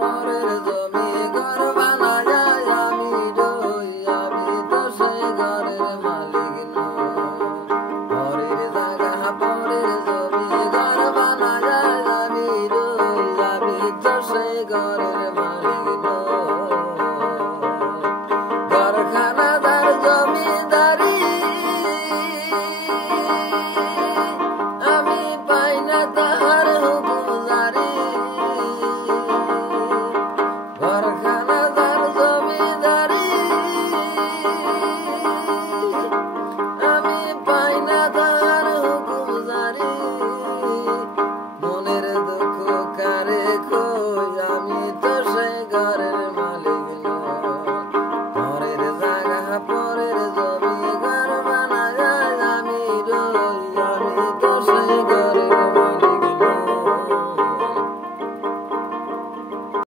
পরের জমি ঘর বানায়া আমি রই, আমি তো সেই ঘরের মালিক নই। পরের জায়গা পরের জমি ঘর বানায়া আমি রই, আমি তো সেই ঘরের মালিক।